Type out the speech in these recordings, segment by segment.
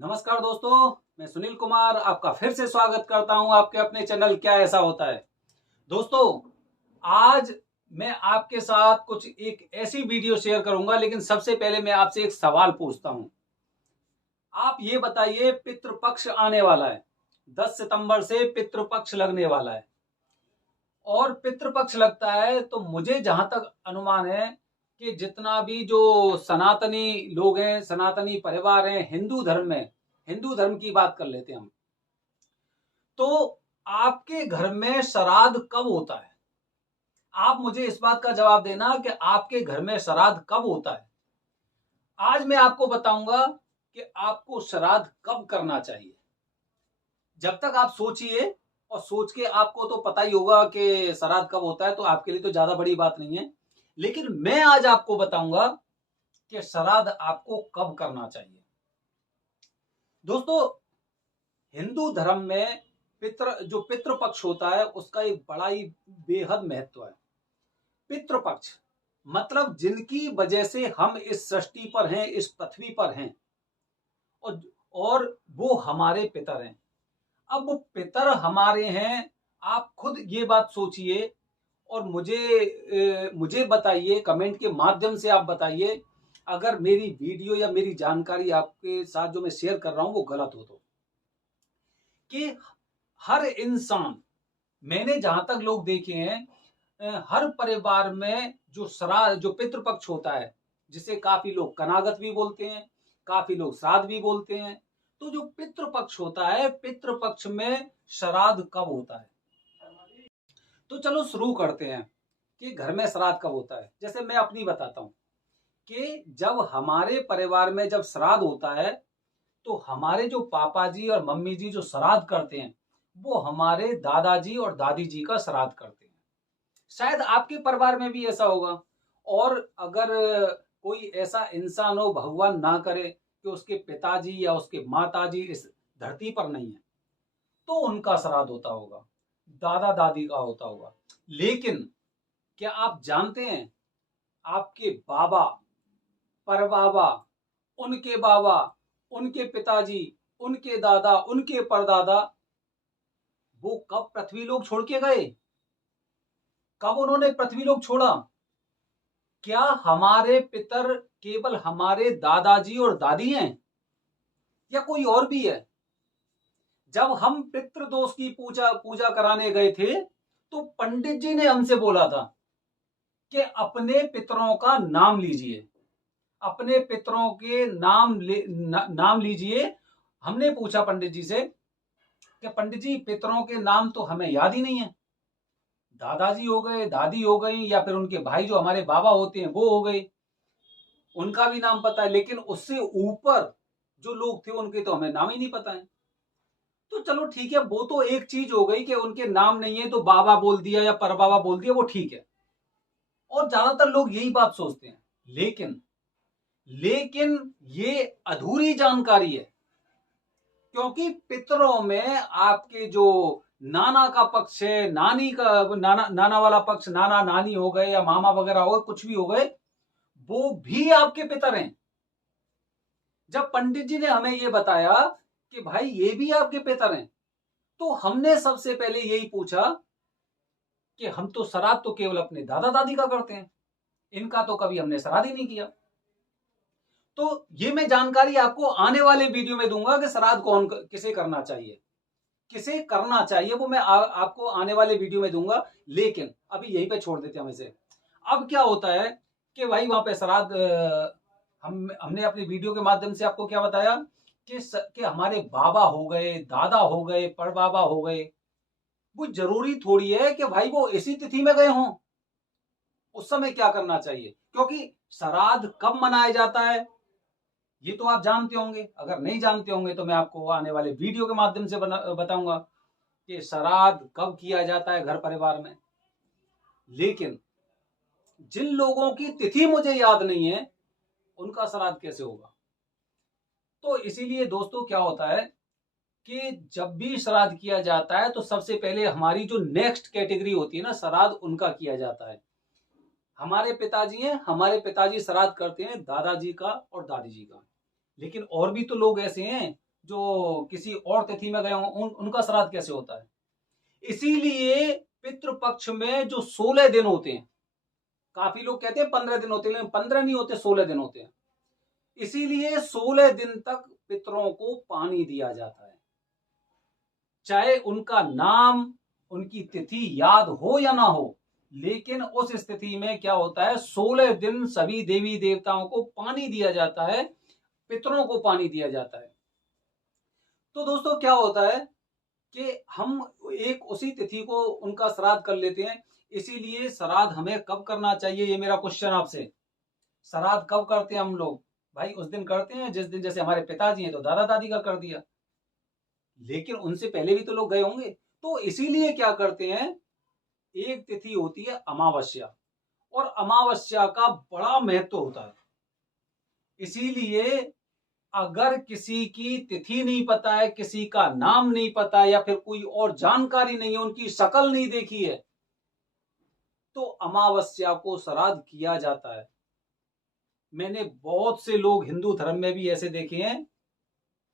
नमस्कार दोस्तों, मैं सुनील कुमार आपका फिर से स्वागत करता हूं आपके अपने चैनल क्या ऐसा होता है। दोस्तों, आज मैं आपके साथ कुछ एक ऐसी वीडियो शेयर करूंगा, लेकिन सबसे पहले मैं आपसे एक सवाल पूछता हूं। आप ये बताइए, पितृपक्ष आने वाला है, 10 सितंबर से पितृपक्ष लगने वाला है। और पितृपक्ष लगता है तो मुझे जहां तक अनुमान है कि जितना भी जो सनातनी लोग हैं, सनातनी परिवार हैं, हिंदू धर्म में, हिंदू धर्म की बात कर लेते हैं हम, तो आपके घर में श्राद्ध कब होता है? आप मुझे इस बात का जवाब देना कि आपके घर में श्राद्ध कब होता है। आज मैं आपको बताऊंगा कि आपको श्राद्ध कब करना चाहिए। जब तक आप सोचिए, और सोच के आपको तो पता ही होगा कि श्राद्ध कब होता है, तो आपके लिए तो ज्यादा बड़ी बात नहीं है। लेकिन मैं आज आपको बताऊंगा कि श्राद्ध आपको कब करना चाहिए। दोस्तों, हिंदू धर्म में जो पितृपक्ष होता है उसका एक बड़ा ही बेहद महत्व है। पितृपक्ष मतलब जिनकी वजह से हम इस सृष्टि पर हैं, इस पृथ्वी पर हैं, और वो हमारे पितर हैं। अब वो पितर हमारे हैं, आप खुद ये बात सोचिए और मुझे बताइए, कमेंट के माध्यम से आप बताइए, अगर मेरी वीडियो या मेरी जानकारी आपके साथ जो मैं शेयर कर रहा हूं वो गलत हो तो। कि हर इंसान, मैंने जहां तक लोग देखे हैं, हर परिवार में जो पितृपक्ष होता है, जिसे काफी लोग कनागत भी बोलते हैं, काफी लोग श्राद्ध भी बोलते हैं। तो जो पितृपक्ष होता है, पितृपक्ष में श्राद्ध कब होता है? तो चलो शुरू करते हैं कि घर में श्राद्ध कब होता है। जैसे मैं अपनी बताता हूं कि जब हमारे परिवार में जब श्राद्ध होता है, तो हमारे जो पापा जी और मम्मी जी जो श्राद्ध करते हैं, वो हमारे दादाजी और दादी जी का श्राद्ध करते हैं। शायद आपके परिवार में भी ऐसा होगा। और अगर कोई ऐसा इंसान हो, भगवान ना करे, कि उसके पिताजी या उसके माताजी इस धरती पर नहीं है, तो उनका श्राद्ध होता होगा, दादा दादी का होता होगा। लेकिन क्या आप जानते हैं, आपके बाबा, परबाबा, उनके बाबा, उनके पिताजी, उनके दादा, उनके परदादा, वो कब पृथ्वी लोक छोड़ के गए? कब उन्होंने पृथ्वी लोक छोड़ा? क्या हमारे पितर केवल हमारे दादाजी और दादी हैं, या कोई और भी है? जब हम पितृदोष की पूजा पूजा कराने गए थे, तो पंडित जी ने हमसे बोला था कि अपने पितरों का नाम लीजिए, अपने पितरों के नाम लीजिए। हमने पूछा पंडित जी से कि पंडित जी, पितरों के नाम तो हमें याद ही नहीं है। दादाजी हो गए, दादी हो गई, या फिर उनके भाई जो हमारे बाबा होते हैं वो हो गए, उनका भी नाम पता है, लेकिन उससे ऊपर जो लोग थे उनके तो हमें नाम ही नहीं पता है। तो चलो ठीक है, वो तो एक चीज हो गई कि उनके नाम नहीं है तो बाबा बोल दिया या परबाबा बोल दिया, वो ठीक है। और ज्यादातर लोग यही बात सोचते हैं। लेकिन लेकिन ये अधूरी जानकारी है, क्योंकि पितरों में आपके जो नाना का पक्ष है, नानी का नाना वाला पक्ष, नाना नानी हो गए या मामा वगैरह हो गए, कुछ भी हो गए, वो भी आपके पितर हैं। जब पंडित जी ने हमें ये बताया कि भाई ये भी आपके पितर हैं, तो हमने सबसे पहले यही पूछा कि हम तो श्राद्ध तो केवल अपने दादा दादी का करते हैं, इनका तो कभी हमने श्राद्ध ही नहीं किया। तो ये मैं जानकारी आपको आने वाले वीडियो में दूंगा कि श्राद्ध कौन किसे करना चाहिए, किसे करना चाहिए, वो मैं आपको आने वाले वीडियो में दूंगा। लेकिन अभी यहीं पे छोड़ देते हैं हम इसे। अब क्या होता है कि भाई वहां पे श्राद्ध, हमने अपनी वीडियो के माध्यम से आपको क्या बताया कि हमारे बाबा हो गए, दादा हो गए, परबाबा हो गए, वो जरूरी थोड़ी है कि भाई वो इसी तिथि में गए हों, उस समय क्या करना चाहिए। क्योंकि श्राद्ध कब मनाया जाता है ये तो आप जानते होंगे। अगर नहीं जानते होंगे तो मैं आपको आने वाले वीडियो के माध्यम से बताऊंगा कि श्राद्ध कब किया जाता है घर परिवार में। लेकिन जिन लोगों की तिथि मुझे याद नहीं है, उनका श्राद्ध कैसे होगा? तो इसीलिए दोस्तों क्या होता है कि जब भी श्राद्ध किया जाता है, तो सबसे पहले हमारी जो नेक्स्ट कैटेगरी होती है ना, श्राद्ध उनका किया जाता है। हमारे पिताजी हैं, हमारे पिताजी श्राद्ध करते हैं दादाजी का और दादी जी का। लेकिन और भी तो लोग ऐसे हैं जो किसी और तिथि में गए हों उनका श्राद्ध कैसे होता है। इसीलिए पितृपक्ष में जो 16 दिन होते हैं, काफी लोग कहते हैं 15 दिन होते हैं, लेकिन 15 नहीं होते, 16 दिन होते हैं। इसीलिए 16 दिन तक पितरों को पानी दिया जाता है, चाहे उनका नाम, उनकी तिथि याद हो या ना हो, लेकिन उस स्थिति में क्या होता है, 16 दिन सभी देवी देवताओं को पानी दिया जाता है, पितरों को पानी दिया जाता है। तो दोस्तों क्या होता है कि हम एक उसी तिथि को उनका श्राद्ध कर लेते हैं। इसीलिए श्राद्ध हमें कब करना चाहिए, ये मेरा क्वेश्चन आपसे। श्राद्ध कब करते हैं हम लोग? भाई उस दिन करते हैं जिस दिन, जैसे हमारे पिताजी हैं तो दादा दादी का कर दिया, लेकिन उनसे पहले भी तो लोग गए होंगे। तो इसीलिए क्या करते हैं, एक तिथि होती है अमावस्या, और अमावस्या का बड़ा महत्व होता है। इसीलिए अगर किसी की तिथि नहीं पता है, किसी का नाम नहीं पता है, या फिर कोई और जानकारी नहीं है, उनकी शक्ल नहीं देखी है, तो अमावस्या को श्राद्ध किया जाता है। मैंने बहुत से लोग हिंदू धर्म में भी ऐसे देखे हैं,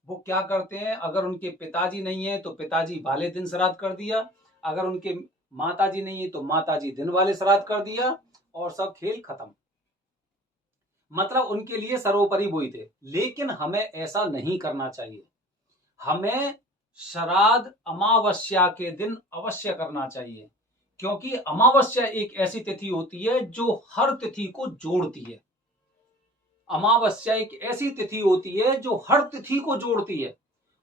वो क्या करते हैं, अगर उनके पिताजी नहीं है तो पिताजी वाले दिन श्राद्ध कर दिया, अगर उनके माताजी नहीं है तो माताजी दिन वाले श्राद्ध कर दिया, और सब खेल खत्म। मतलब उनके लिए सर्वोपरि वही थे। लेकिन हमें ऐसा नहीं करना चाहिए। हमें श्राद्ध अमावस्या के दिन अवश्य करना चाहिए, क्योंकि अमावस्या एक ऐसी तिथि होती है जो हर तिथि को जोड़ती है। अमावस्या एक ऐसी तिथि होती है जो हर तिथि को जोड़ती है,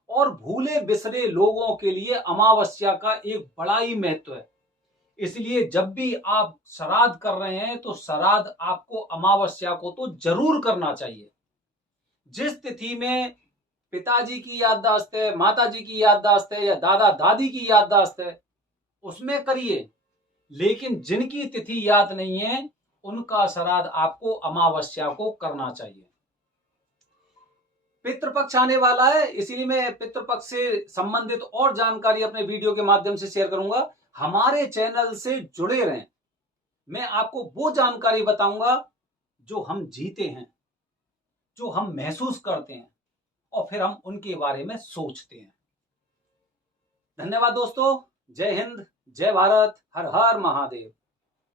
और भूले बिसरे लोगों के लिए अमावस्या का एक बड़ा ही महत्व है। इसलिए जब भी आप श्राद्ध कर रहे हैं तो श्राद्ध आपको अमावस्या को तो जरूर करना चाहिए। जिस तिथि में पिताजी की याददाश्त है, माताजी की याददाश्त है, या दादा दादी की याददाश्त है, उसमें करिए। लेकिन जिनकी तिथि याद नहीं है, उनका श्राद्ध आपको अमावस्या को करना चाहिए। पितृपक्ष आने वाला है, इसीलिए मैं पितृपक्ष से संबंधित और जानकारी अपने वीडियो के माध्यम से शेयर करूंगा। हमारे चैनल से जुड़े रहें। मैं आपको वो जानकारी बताऊंगा जो हम जीते हैं, जो हम महसूस करते हैं, और फिर हम उनके बारे में सोचते हैं। धन्यवाद दोस्तों। जय हिंद, जय भारत, हर हर महादेव।